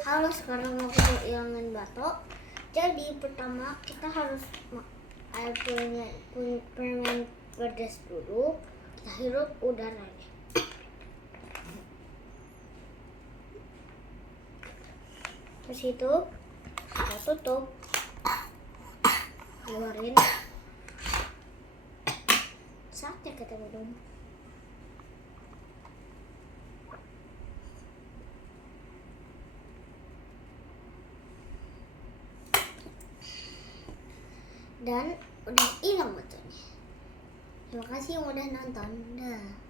Halo, sekarang aku mau ilangin batok. Jadi pertama kita harus air permen pedas dulu. Kita hirup udaranya. Terus itu kita tutup, keluarin. Saatnya kita minum. Dan udah hilang batoknya. Terima kasih yang udah nonton. Dah.